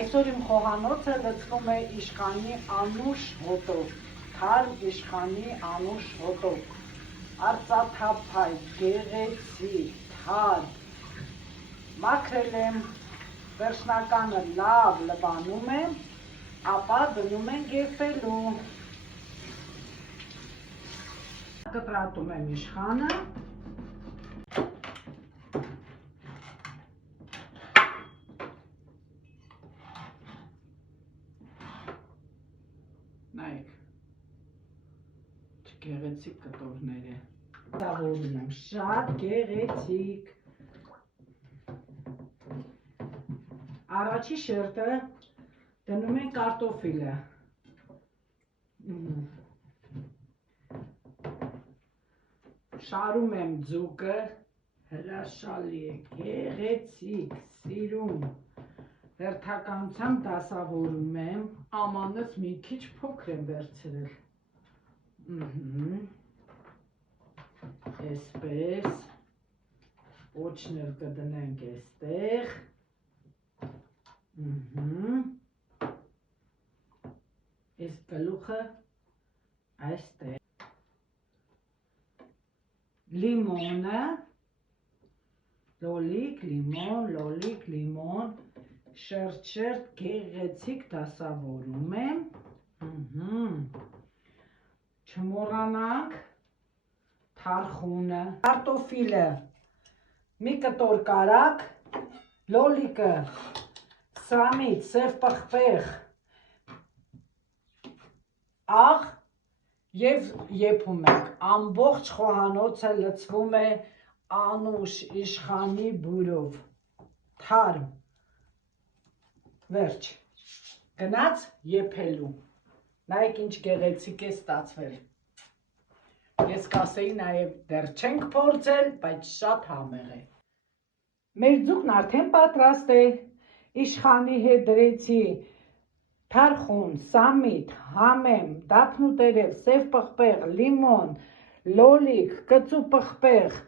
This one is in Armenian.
Այսօր իմ խոհանոցը լցվում է իշխանի անուշ հոտով, թարմ իշխանի անուշ հոտով, արծաթափայ, գեղեցիկ, թարմ, մաքրել եմ, վերջնականը լավ լվանում եմ, ապա դնում ենք եփելու։ Կտրատում եմ իշխանը։ Նայեք, գեղեցիկ կտորներ է։ Դավորում եմ, շատ գեղեցիկ։ Առաջի շերտը դնում ենք կարտոֆիլը։ Շարում եմ ձուկը, հրաշալի է, գեղեցիկ, սիրուն։ Հերթականությամբ դասավորում եմ, ամանս մի քիչ փոքր եմ վերցրել։ Այսպես, պոչներ կդնենք այստեղ։ Այս գլուխը այստեղ։ Լիմոնը, լոլիկ, լիմոն, շերտ գեղեցիկ դասավորում եմ, չմոռանանք թարխունը, կարտոֆիլը, մի կտոր կարակ, լոլիկը, սամից, սև պղպեղ, աղ և եփում ենք, ամբողջ խոհանոցը լցվում է անուշ իշխանի բուրով, թարմ, վերջ, գնաց եփելու, նայեք ինչ գեղեցիկ է ստացվել, ես կասեի նաև դեռ չենք փորձել, բայց շատ համեղ է, մեր ձուկն արդեն պատրաստ է, իշխանի հետ դրեցի թարխուն, սամիտ, համեմ, դափնուտերև, սև պղպեղ, լիմոն, լոլիկ, կծու պղպեղ,